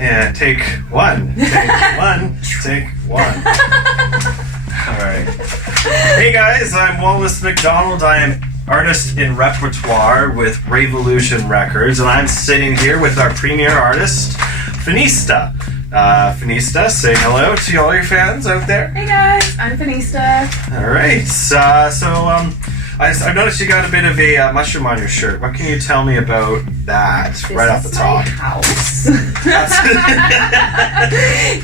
and take one. Take one. Take one. Alright. Hey guys, I'm Wallace McDonald. I am artist in repertoire with Raveolution Records, and I'm sitting here with our premier artist, Phanieste. Phanieste, say hello to all your fans out there. Hey guys, I'm Phanieste. Alright, I've noticed you got a bit of a mushroom on your shirt. What can you tell me about that right off the top?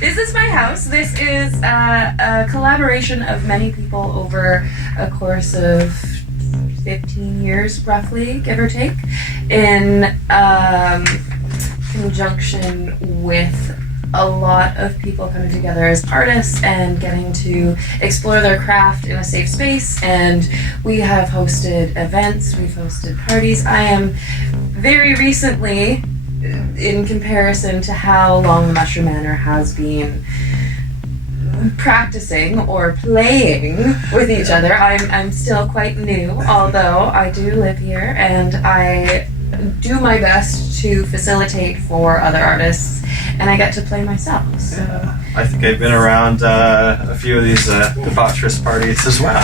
This is my house. This is a collaboration of many people over a course of 15 years, roughly, give or take, in conjunction with a lot of people coming together as artists and getting to explore their craft in a safe space. And we have hosted events, we've hosted parties. I am very recently, in comparison to how long the Mushroom Manor has been practicing or playing with each other, I'm still quite new, although I do live here and I do my best to facilitate for other artists, and I get to play myself. So yeah. I think I've been around a few of these debaucherous parties as well.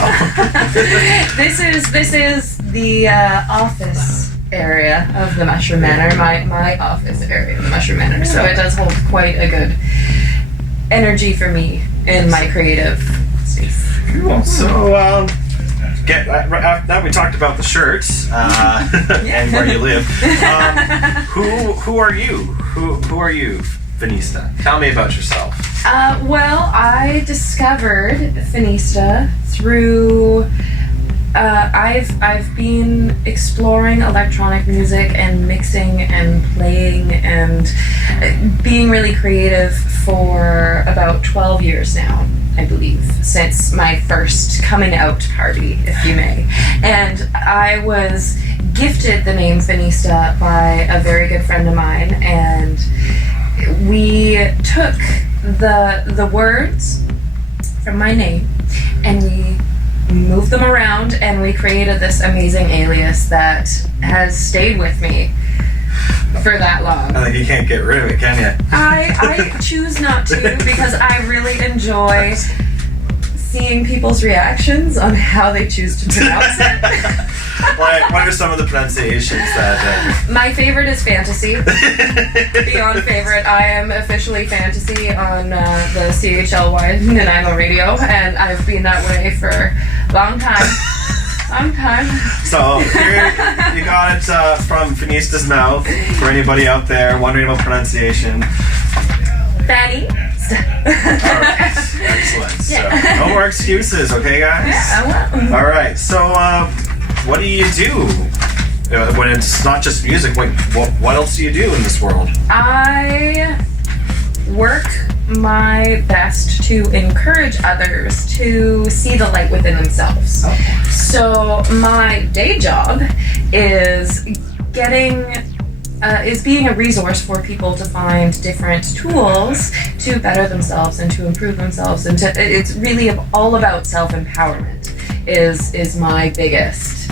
This is the office area of the Mushroom Manor, my office area of the Mushroom Manor. So it does hold quite a good energy for me in my creative space. Cool. So now we talked about the shirts and where you live. Who are you? Who are you, Phanieste? Tell me about yourself. Well, I discovered Phanieste through. I've been exploring electronic music and mixing and playing and being really creative for about 12 years now, I believe, since my first coming out party, if you may. And I was gifted the name Phanieste by a very good friend of mine, and we took the words from my name and we moved them around and we created this amazing alias that has stayed with me for that long. I think you can't get rid of it, can you? I choose not to, because I really enjoy seeing people's reactions on how they choose to pronounce it. What are some of the pronunciations that... My favorite is Fantasy. Beyond favorite. I am officially Fantasy on the CHLY Nanaimo radio, and I've been that way for a long time. So here you got it from Phanieste's mouth, for anybody out there wondering about pronunciation. Fanny. Alright, excellent. So, no more excuses, okay guys? Yeah, I will. Alright, so what do you do when it's not just music? What else do you do in this world? I work my best to encourage others to see the light within themselves. Oh. So my day job is being a resource for people to find different tools to better themselves and to improve themselves, and it's really all about self-empowerment is my biggest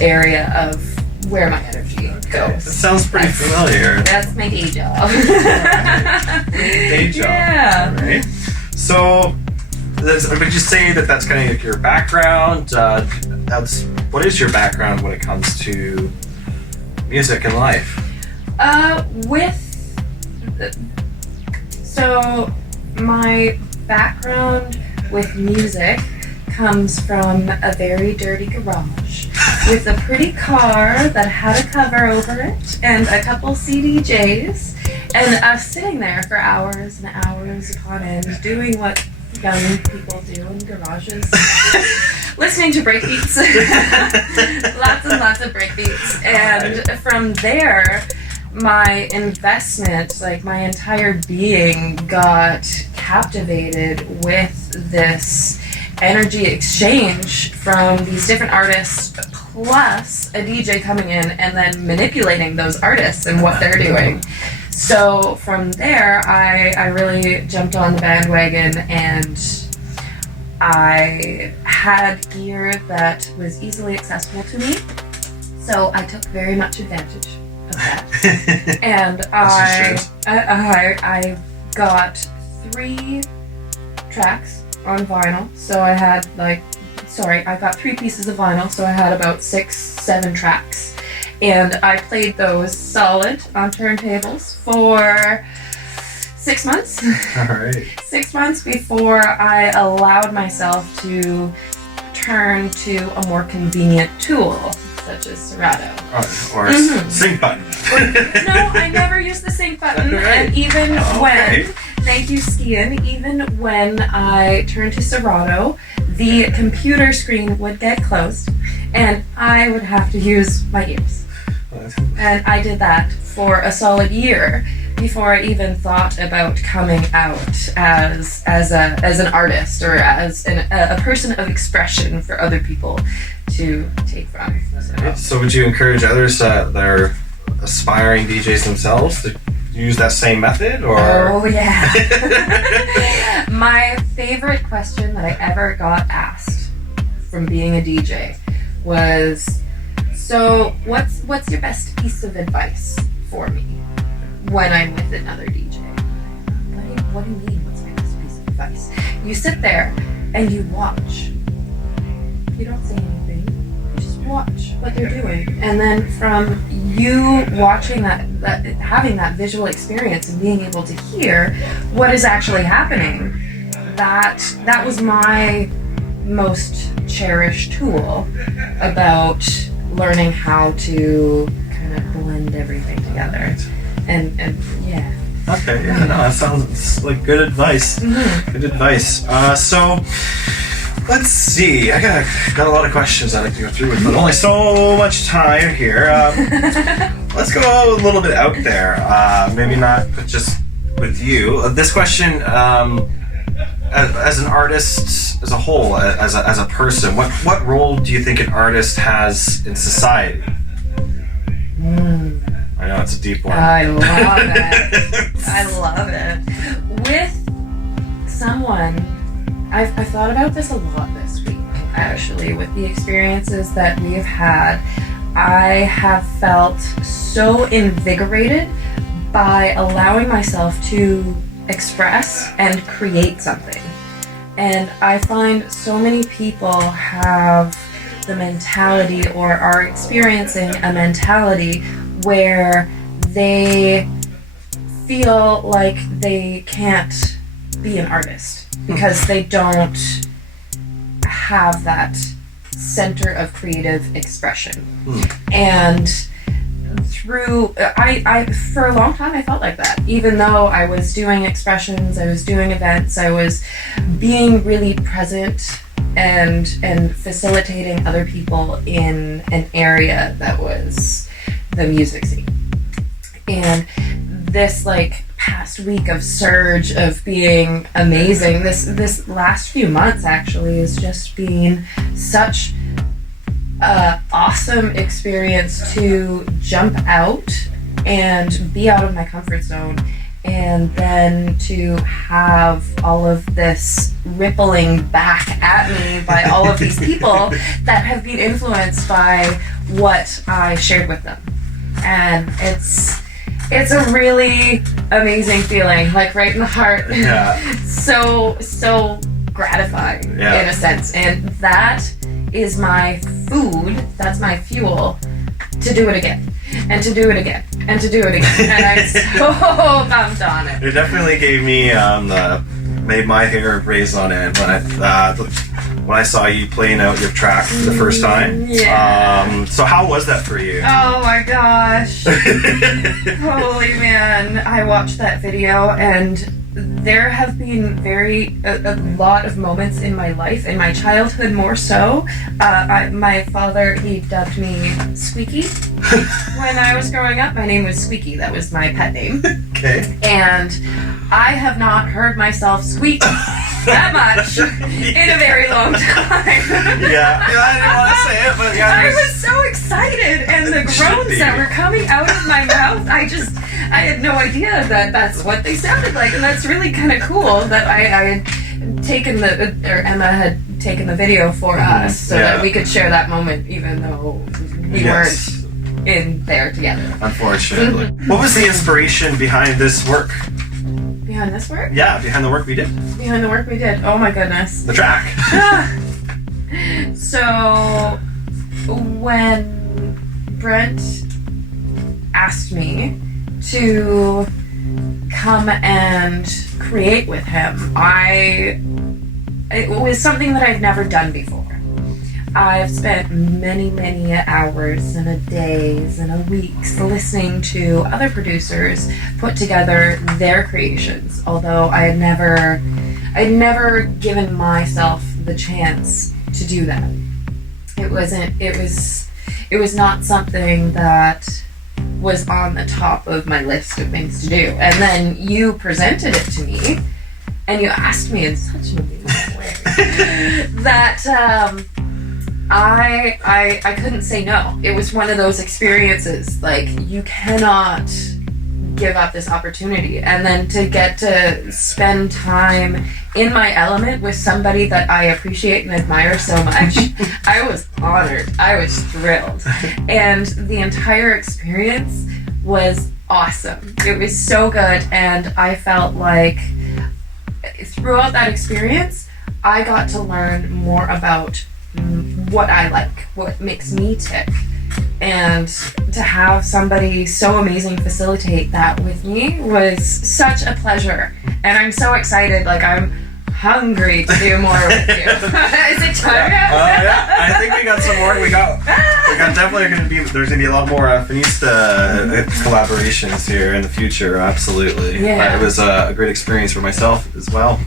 area of where my energy goes. That sounds pretty familiar. That's my day job. Day job. Yeah. All right. So, would you say that that's kind of your background? What is your background when it comes to music and life? So my background with music comes from a very dirty garage with a pretty car that had a cover over it and a couple CDJs, and us sitting there for hours and hours upon end doing what young people do in garages. Listening to breakbeats. Lots and lots of breakbeats. And from there, my investment, like my entire being, got captivated with this energy exchange from these different artists, plus a DJ coming in and then manipulating those artists and what they're doing. So from there, I really jumped on the bandwagon, and I had gear that was easily accessible to me. So I took very much advantage cassette. And I got 3 tracks on vinyl. So I had I got 3 pieces of vinyl, so I had about 6-7 tracks. And I played those solid on turntables for 6 months. All right. 6 months before I allowed myself to turn to a more convenient tool, such as Serato. Or sync button. No, I never used the sync button. Right. And even thank you, Skian, even when I turned to Serato, the computer screen would get closed and I would have to use my ears. And I did that for a solid year before I even thought about coming out as an artist or as a person of expression for other people to take from. So would you encourage others that are aspiring DJs themselves to use that same method? Or? Oh yeah. My favorite question that I ever got asked from being a DJ was, so what's your best piece of advice for me when I'm with another DJ? What do you mean, what's my best piece of advice? You sit there and you watch. You don't say anything. You just watch what they're doing. And then from you watching that having that visual experience and being able to hear what is actually happening, that was my most cherished tool about learning how to kind of blend everything together. And yeah. Okay, yeah, no, that sounds like good advice. Mm-hmm. Good advice. So let's see. I got a lot of questions I'd like to go through with, but only so much time here. Let's go a little bit out there. Maybe not, but just with you. This question, as an artist as a whole, as a person, what role do you think an artist has in society? I know it's a deep one. I love it. I love it. With someone, I've thought about this a lot this week, actually, with the experiences that we have had. I have felt so invigorated by allowing myself to express and create something. And I find so many people have the mentality or are experiencing a mentality where they feel like they can't be an artist because they don't have that center of creative expression. And I for a long time I felt like that. Even though I was doing expressions, I was doing events, I was being really present and facilitating other people in an area that was the music scene. And this past week of surge of being amazing, this last few months actually has just been such an awesome experience to jump out and be out of my comfort zone, and then to have all of this rippling back at me by all of these people that have been influenced by what I shared with them. And it's a really amazing feeling, right in the heart. Yeah. so gratifying in a sense. And that is my food, that's my fuel to do it again. And to do it again. And to do it again. And I'm so pumped on it. It definitely gave me made my hair raise on end when I saw you playing out your track for the first time. Yeah. So how was that for you? Oh my gosh. Holy man. I watched that video and there have been a lot of moments in my life, in my childhood more so. My father, he dubbed me Squeaky. When I was growing up, my name was Squeaky. That was my pet name. Okay. And I have not heard myself squeak that much in a very long time. Yeah, I didn't want to say it, but yeah. I was so excited, and the groans that were coming out of my mouth, I had no idea that that's what they sounded like, and that's really kind of cool that I had taken Emma had taken the video for us so that we could share that moment, even though we weren't in there together. Unfortunately. What was the inspiration behind this work? Behind this work? Yeah, behind the work we did. Behind the work we did. Oh my goodness. The track. So when Brent asked me to come and create with him, it was something that I've never done before. I've spent many hours and days and weeks listening to other producers put together their creations, although I'd never given myself the chance to do that. It was not something that was on the top of my list of things to do. And then you presented it to me, and you asked me in such an amazing way that I couldn't say no. It was one of those experiences, like, you cannot give up this opportunity. And then to get to spend time in my element with somebody that I appreciate and admire so much, I was honored. I was thrilled. And the entire experience was awesome. It was so good, and I felt like throughout that experience, I got to learn more about what I like, what makes me tick. And to have somebody so amazing facilitate that with me was such a pleasure. And I'm so excited, like, I'm hungry to do more with you. Is it time now? Yeah, I think we got some more. We got definitely there's gonna be a lot more Phanieste collaborations here in the future. Absolutely. Yeah. It was a great experience for myself as well.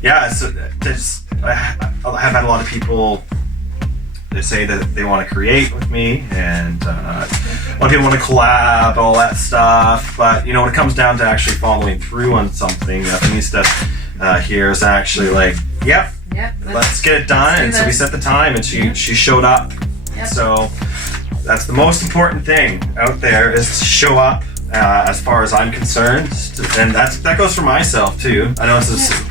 Yeah, so I have had a lot of people that say that they want to create with me, and a lot of people want to collab, all that stuff. But when it comes down to actually following through on something, Phanieste here is actually like, yep, let's get it done. And so we set the time, and she showed up. Yep. So that's the most important thing out there, is to show up. As far as I'm concerned, and that goes for myself too. I know we're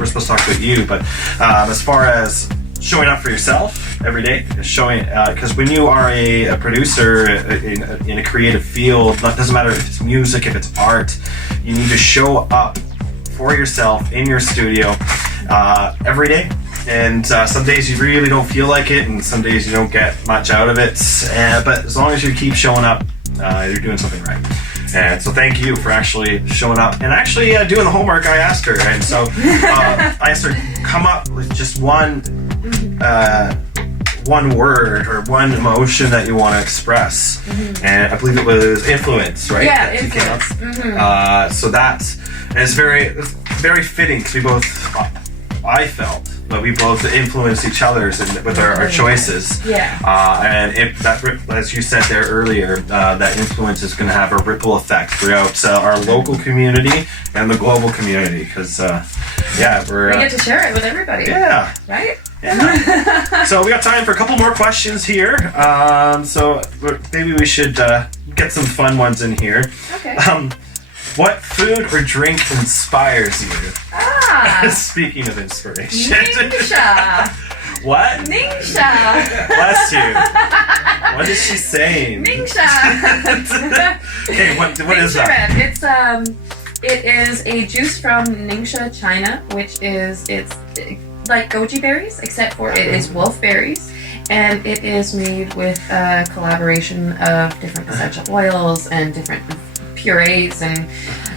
supposed to talk about you, but as far as showing up for yourself every day, showing because when you are a producer in a creative field, it doesn't matter if it's music, if it's art, you need to show up for yourself in your studio every day. And some days you really don't feel like it, and some days you don't get much out of it. But as long as you keep showing up, you're doing something right. And so thank you for actually showing up and actually doing the homework I asked her. And so I asked her to come up with just one word or one emotion that you want to express. And I believe it was influence, right? Yeah, influence. So it's very fitting, because we both, I felt, but we both influence each other's with our choices. Yeah. And as you said there earlier, that influence is going to have a ripple effect throughout our local community and the global community. Because, we get to share it with everybody. Yeah. Right? Yeah. So we got time for a couple more questions here. So maybe we should get some fun ones in here. Okay. What food or drink inspires you? Speaking of inspiration. Ningxia. What? Ningxia. Bless you. What is she saying? Ningxia. Okay, what is that? It is a juice from Ningxia, China, which it's like goji berries, except for it is wolf berries. And it is made with a collaboration of different essential oils and different purees, and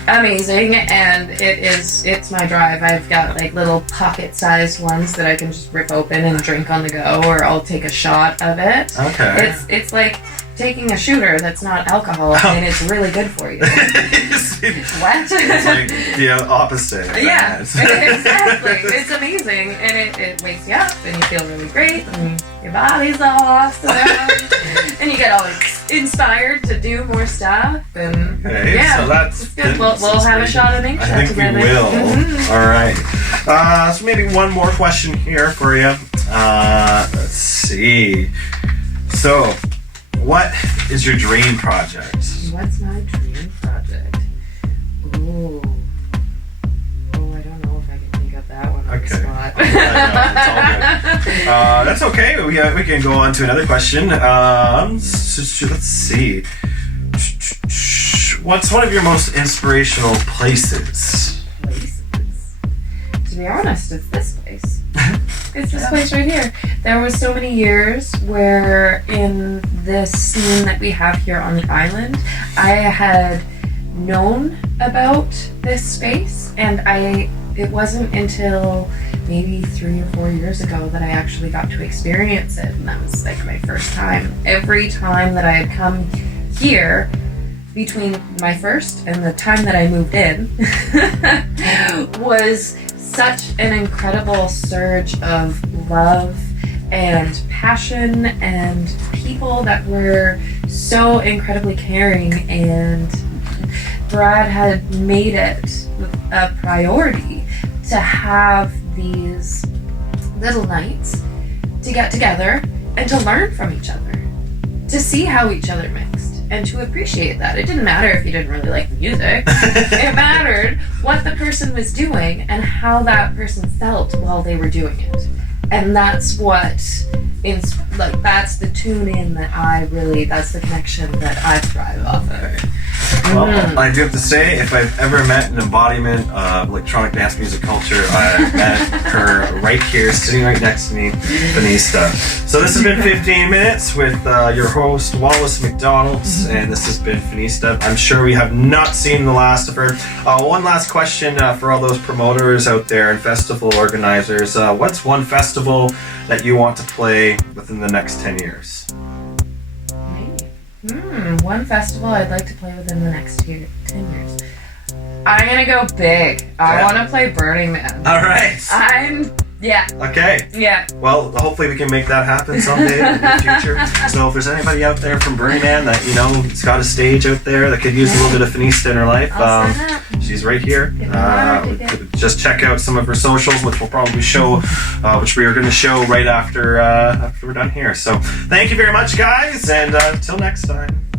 amazing. And it's my drive. I've got like little pocket-sized ones that I can just rip open and drink on the go, or I'll take a shot of it. Okay. It's like taking a shooter that's not alcoholic, and it's really good for you. What? It's like the opposite. Yeah, exactly. It's amazing, and it wakes you up, and you feel really great, and your body's all awesome, and you get all inspired to do more stuff. And so that's good. We'll have a shot of Ningxia I think together. we will. All right. So maybe one more question here for you. Let's see. So, what is your dream project? What's my dream project? Ooh. Oh, I don't know if I can think of that one on the spot. No, it's all good. That's okay. We can go on to another question. Let's see. What's one of your most inspirational places? To be honest, it's this place. It's this place right here. There was so many years where in this scene that we have here on the island, I had known about this space, and it wasn't until maybe 3 or 4 years ago that I actually got to experience it, and that was like my first time. Every time that I had come here, between my first and the time that I moved in, was such an incredible surge of love and passion and people that were so incredibly caring, and Brad had made it a priority to have these little nights to get together and to learn from each other, to see how each other mixed, and to appreciate that. It didn't matter if you didn't really like the music. It mattered what the person was doing and how that person felt while they were doing it. And that's that's the tune in that that's the connection that I thrive off of. Well, I do have to say, if I've ever met an embodiment of electronic dance music culture, I met her right here, sitting right next to me, Phanieste. So this has been 15 Minutes with your host, Wallace McDonald, and this has been Phanieste. I'm sure we have not seen the last of her. One last question for all those promoters out there and festival organizers. What's one festival that you want to play within the next 10 years? One festival I'd like to play within the next 10 years. I'm gonna go big. I want to play Burning Man. All right. Okay. Yeah. Well, hopefully we can make that happen someday in the future. So if there's anybody out there from Burning Man that, has got a stage out there that could use a little bit of Phanieste in her life, she's right here. Just check out some of her socials, which we'll probably show, which we are going to show right after we're done here. So thank you very much, guys, and until next time.